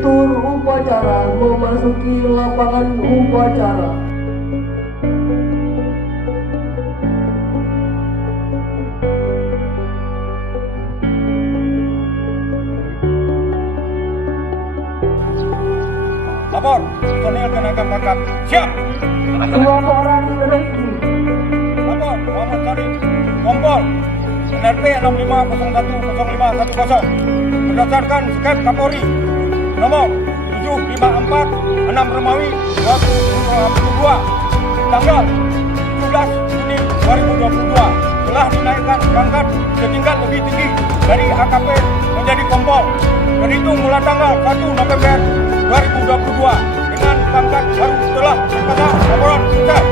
Tur upacara memasuki lapangan upacara. Lapor, personil kenaikan pangkat siap. Laporan resmi. Lapor, Muhammad Syarif, Kompol, NRP 65010510 berdasarkan skep Kapolri nomor 754 6 Romawi 2022 tanggal 17 Juni 2022 telah dinaikkan pangkat setingkat lebih tinggi dari AKP menjadi Kompol terhitung mulai tanggal 1 November 2022 dengan pangkat baru telah terpasang laporan sukses.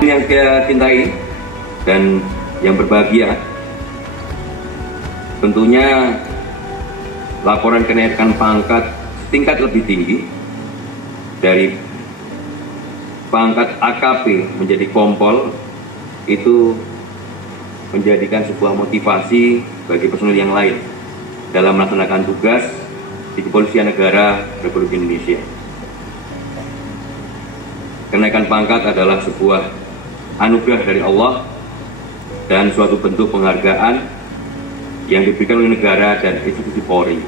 Yang saya cintai dan yang berbahagia, tentunya laporan kenaikan pangkat tingkat lebih tinggi dari pangkat AKP menjadi Kompol itu menjadikan sebuah motivasi bagi personil yang lain dalam melaksanakan tugas di Kepolisian Negara Republik Indonesia. Kenaikan pangkat adalah sebuah anugerah dari Allah dan suatu bentuk penghargaan yang diberikan oleh negara dan institusi Polri.